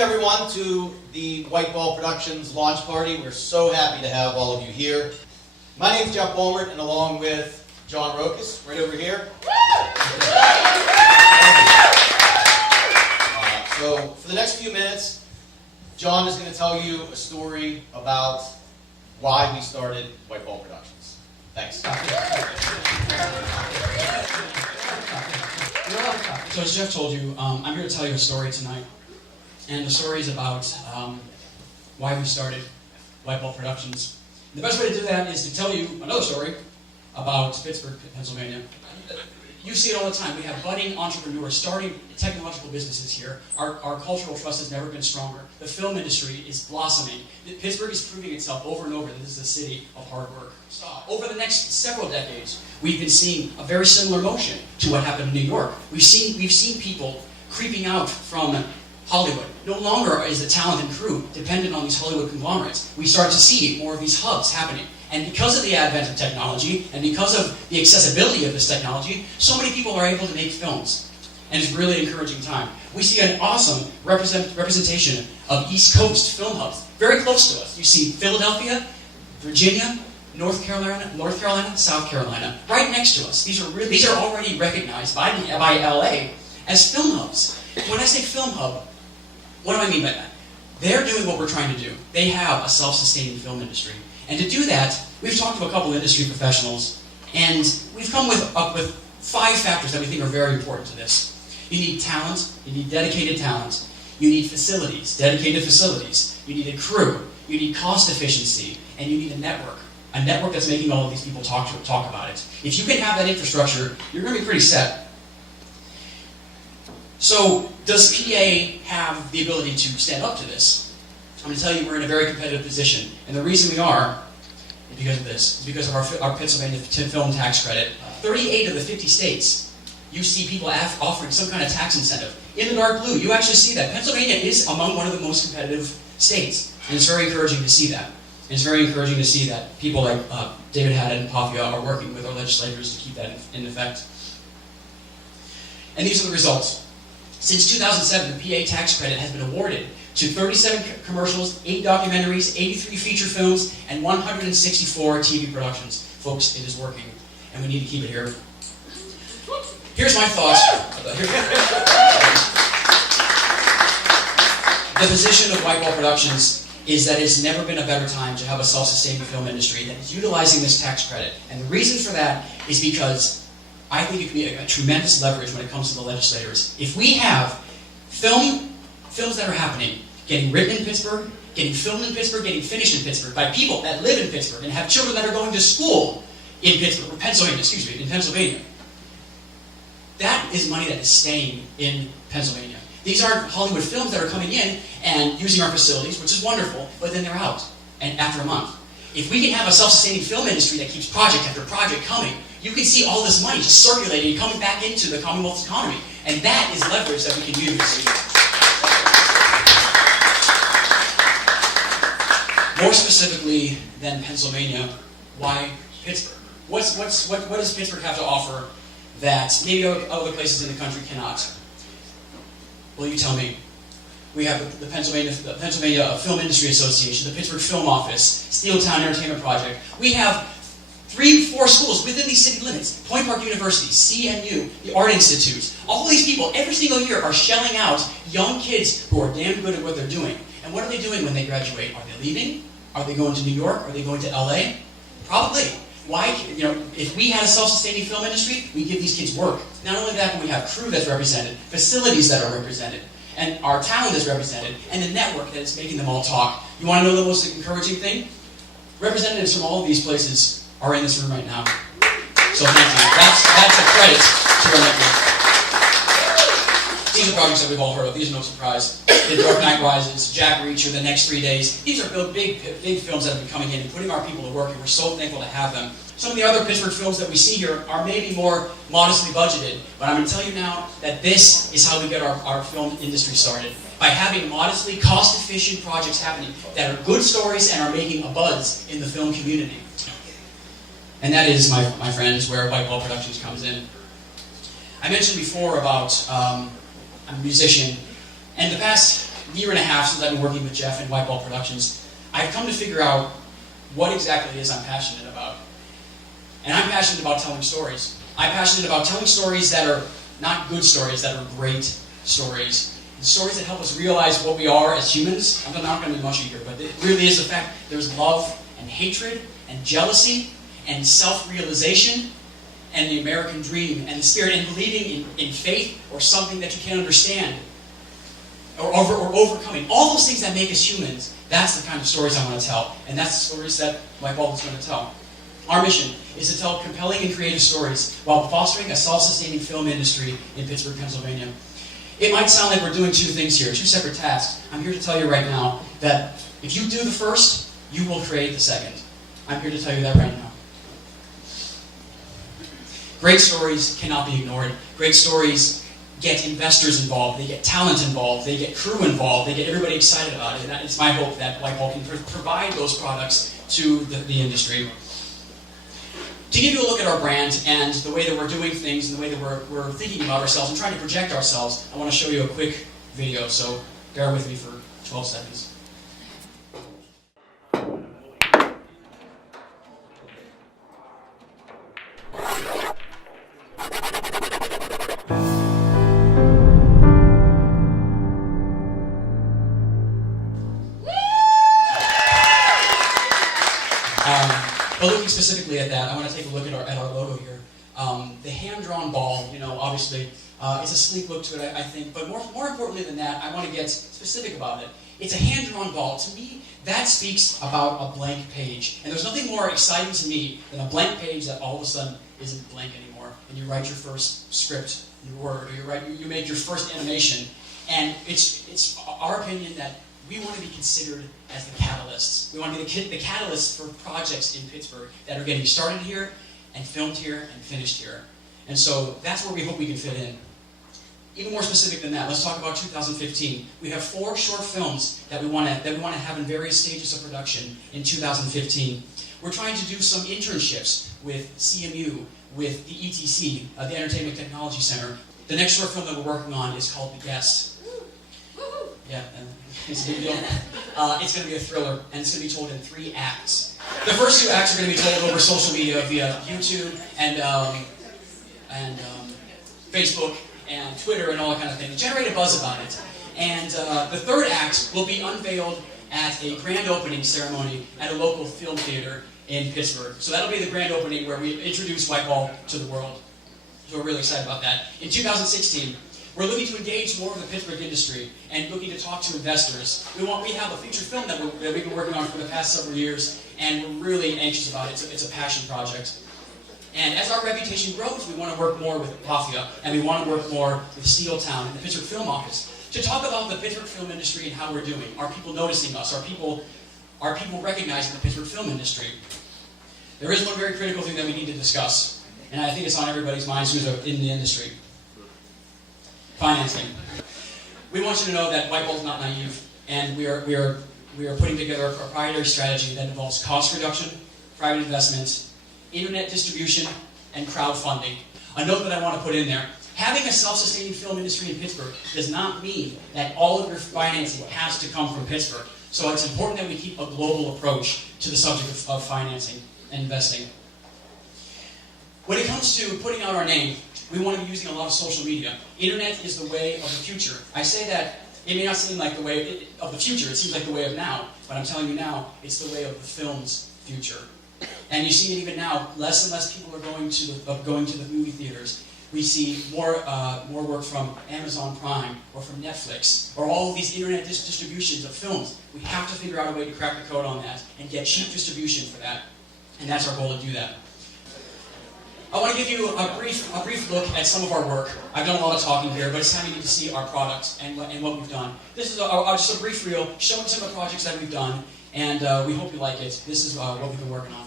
everyone to the White Ball Productions launch party. We're so happy to have all of you here. My name is Jeff Bolmert, and along with John Rokas, right over here. So for the next few minutes, John is going to tell you a story about why we started White Ball Productions. Thanks. So as Jeff told you, I'm here to tell you a story tonight. And the story is about why we started White Ball Productions. The best way to do that is to tell you another story about Pittsburgh, Pennsylvania. You see it all the time. We have budding entrepreneurs starting technological businesses here. Our cultural trust has never been stronger. The film industry is blossoming. Pittsburgh is proving itself over and over that this is a city of hard work. Over the next several decades, we've been seeing a very similar motion to what happened in New York. We've seen people creeping out from Hollywood. No longer is the talent and crew dependent on these Hollywood conglomerates. We start to see more of these hubs happening. And because of the advent of technology, and because of the accessibility of this technology, so many people are able to make films. And it's a really encouraging time. We see an awesome representation of East Coast film hubs, very close to us. You see Philadelphia, Virginia, North Carolina, South Carolina, right next to us. These are already recognized by LA as film hubs. When I say film hub, what do I mean by that? They're doing what we're trying to do. They have a self-sustaining film industry. And to do that, we've talked to a couple industry professionals, and we've come up with 5 factors that we think are very important to this. You need talent, you need dedicated talent, you need facilities, dedicated facilities, you need a crew, you need cost efficiency, and you need a network that's making all of these people talk about it. If you can have that infrastructure, you're going to be pretty set. So, does PA have the ability to stand up to this? I'm going to tell you we're in a very competitive position. And the reason we are is because of this. It's because of our Pennsylvania film tax credit. 38 of the 50 states, you see people offering some kind of tax incentive. In the dark blue, you actually see that. Pennsylvania is among one of the most competitive states. And it's very encouraging to see that. And it's very encouraging to see that people like David Haddad and Pafia are working with our legislators to keep that in effect. And these are the results. Since 2007, the PA tax credit has been awarded to 37 commercials, 8 documentaries, 83 feature films, and 164 TV productions. Folks, it is working, and we need to keep it here. Here's my thoughts. The position of White Ball Productions is that it's never been a better time to have a self-sustaining film industry that is utilizing this tax credit. And the reason for that is because I think it can be a tremendous leverage when it comes to the legislators. If we have films that are happening, getting written in Pittsburgh, getting filmed in Pittsburgh, getting finished in Pittsburgh, by people that live in Pittsburgh and have children that are going to school in Pittsburgh, or Pennsylvania, that is money that is staying in Pennsylvania. These aren't Hollywood films that are coming in and using our facilities, which is wonderful, but then they're out and after a month. If we can have a self-sustaining film industry that keeps project after project coming, you can see all this money just circulating and coming back into the Commonwealth's economy. And that is leverage that we can use. More specifically than Pennsylvania, why Pittsburgh? What does Pittsburgh have to offer that maybe other places in the country cannot? Well, you tell me. We have the Pennsylvania Film Industry Association, the Pittsburgh Film Office, Steeltown Entertainment Project. We have 3-4 schools within these city limits. Point Park University, CNU, the Art Institute. All of these people, every single year, are shelling out young kids who are damn good at what they're doing. And what are they doing when they graduate? Are they leaving? Are they going to New York? Are they going to LA? Probably. Why? If we had a self-sustaining film industry, we give these kids work. Not only that, but we have crew that's represented, facilities that are represented, and our talent is represented, and the network that is making them all talk. You want to know the most encouraging thing? Representatives from all of these places are in this room right now. So thank you. That's a credit to our network. These are projects that we've all heard of. These are no surprise. The Dark Knight Rises, Jack Reacher, The Next 3 Days. These are big films that have been coming in and putting our people to work, and we're so thankful to have them. Some of the other Pittsburgh films that we see here are maybe more modestly budgeted, but I'm going to tell you now that this is how we get our film industry started. By having modestly cost-efficient projects happening that are good stories and are making a buzz in the film community. And that is, my friends, where White Ball Productions comes in. I mentioned before about I'm a musician, and the past year and a half since I've been working with Jeff and White Ball Productions, I've come to figure out what exactly it is I'm passionate about. And I'm passionate about telling stories. I'm passionate about telling stories that are not good stories, that are great stories. Stories that help us realize what we are as humans. I'm not going to be mushy here, but it really is the fact there's love and hatred and jealousy and self-realization and the American dream and the spirit and believing in faith or something that you can't understand or overcoming. All those things that make us humans, that's the kind of stories I want to tell. And that's the stories that White Ball is going to tell. Our mission is to tell compelling and creative stories while fostering a self-sustaining film industry in Pittsburgh, Pennsylvania. It might sound like we're doing two things here, two separate tasks. I'm here to tell you right now that if you do the first, you will create the second. I'm here to tell you that right now. Great stories cannot be ignored. Great stories get investors involved, they get talent involved, they get crew involved, they get everybody excited about it. And it's my hope that White Ball can provide those products to the industry. To give you a look at our brand and the way that we're doing things and the way that we're thinking about ourselves and trying to project ourselves, I want to show you a quick video, so bear with me for 12 seconds. But looking specifically at that, I want to take a look at our logo here. The hand-drawn ball, obviously, it's a sleek look to it, I think. But more importantly than that, I want to get specific about it. It's a hand-drawn ball. To me, that speaks about a blank page. And there's nothing more exciting to me than a blank page that all of a sudden isn't blank anymore. And you write your first script, your word, or you make your first animation. And it's our opinion that we want to be considered as the catalysts. We want to be the catalysts for projects in Pittsburgh that are getting started here and filmed here and finished here. And so that's where we hope we can fit in. Even more specific than that, let's talk about 2015. We have 4 short films that we want to have in various stages of production in 2015. We're trying to do some internships with CMU, with the ETC, the Entertainment Technology Center. The next short film that we're working on is called The Guest. Yeah, it's a big deal. It's going to be a thriller, and it's going to be told in 3 acts. The first 2 acts are going to be told over social media via YouTube and Facebook and Twitter and all that kind of thing. Generate a buzz about it. And the 3rd act will be unveiled at a grand opening ceremony at a local film theater in Pittsburgh. So that'll be the grand opening where we introduce White Ball to the world. So we're really excited about that. In 2016, we're looking to engage more of the Pittsburgh industry and looking to talk to investors. We have a feature film that we've been working on for the past several years, and we're really anxious about it. It's a passion project. And as our reputation grows, we want to work more with Lafayette, and we want to work more with Steeltown and the Pittsburgh Film Office to talk about the Pittsburgh film industry and how we're doing. Are people noticing us? Are people recognizing the Pittsburgh film industry? There is one very critical thing that we need to discuss, and I think it's on everybody's minds who's in the industry. Financing. We want you to know that White Ball is not naive, and we are putting together a proprietary strategy that involves cost reduction, private investment, internet distribution, and crowdfunding. A note that I want to put in there. Having a self-sustaining film industry in Pittsburgh does not mean that all of your financing has to come from Pittsburgh. So it's important that we keep a global approach to the subject of financing and investing. When it comes to putting out our name, we want to be using a lot of social media. Internet is the way of the future. I say that, it may not seem like the way of the future, it seems like the way of now, but I'm telling you now, it's the way of the film's future. And you see it even now, less and less people are going to the movie theaters. We see more work from Amazon Prime or from Netflix or all of these internet distributions of films. We have to figure out a way to crack the code on that and get cheap distribution for that. And that's our goal to do that. I want to give you a brief look at some of our work. I've done a lot of talking here, but it's time you need to see our products and what we've done. This is just a brief reel showing some of the projects that we've done, and we hope you like it. This is what we've been working on.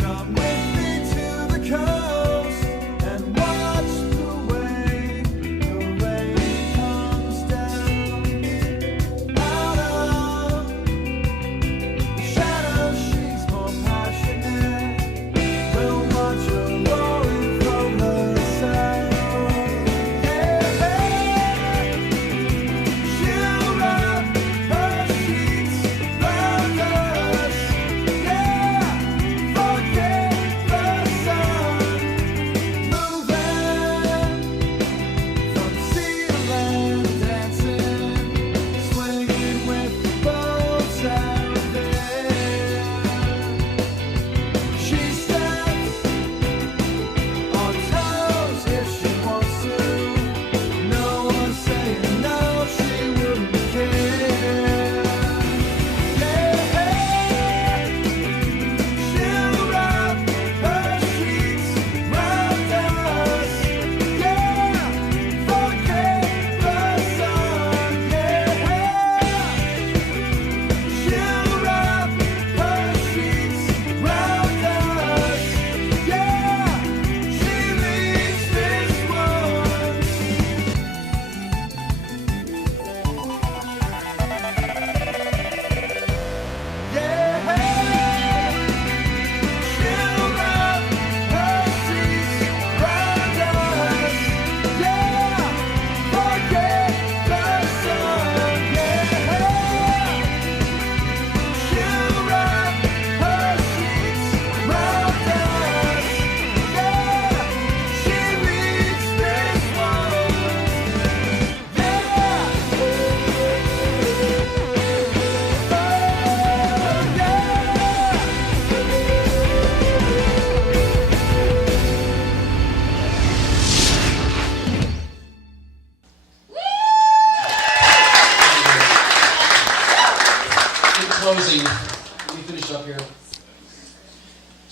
Come with me to the coast.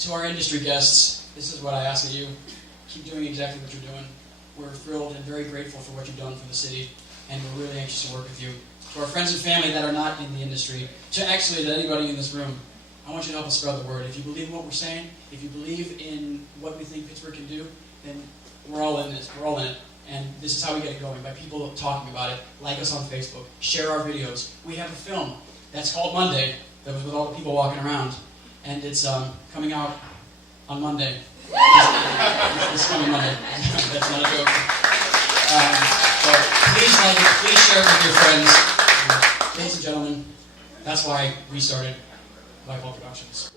To our industry guests, this is what I ask of you. Keep doing exactly what you're doing. We're thrilled and very grateful for what you've done for the city, and we're really anxious to work with you. To our friends and family that are not in the industry, to anybody in this room, I want you to help us spread the word. If you believe in what we're saying, if you believe in what we think Pittsburgh can do, then we're all in this. We're all in it. And this is how we get it going, by people talking about it. Like us on Facebook. Share our videos. We have a film that's called Monday, that was with all the people walking around. And it's coming out on Monday. This coming Monday. That's not a joke. So please like it. Please share it with your friends. Ladies and gentlemen, that's why we started White Ball Productions.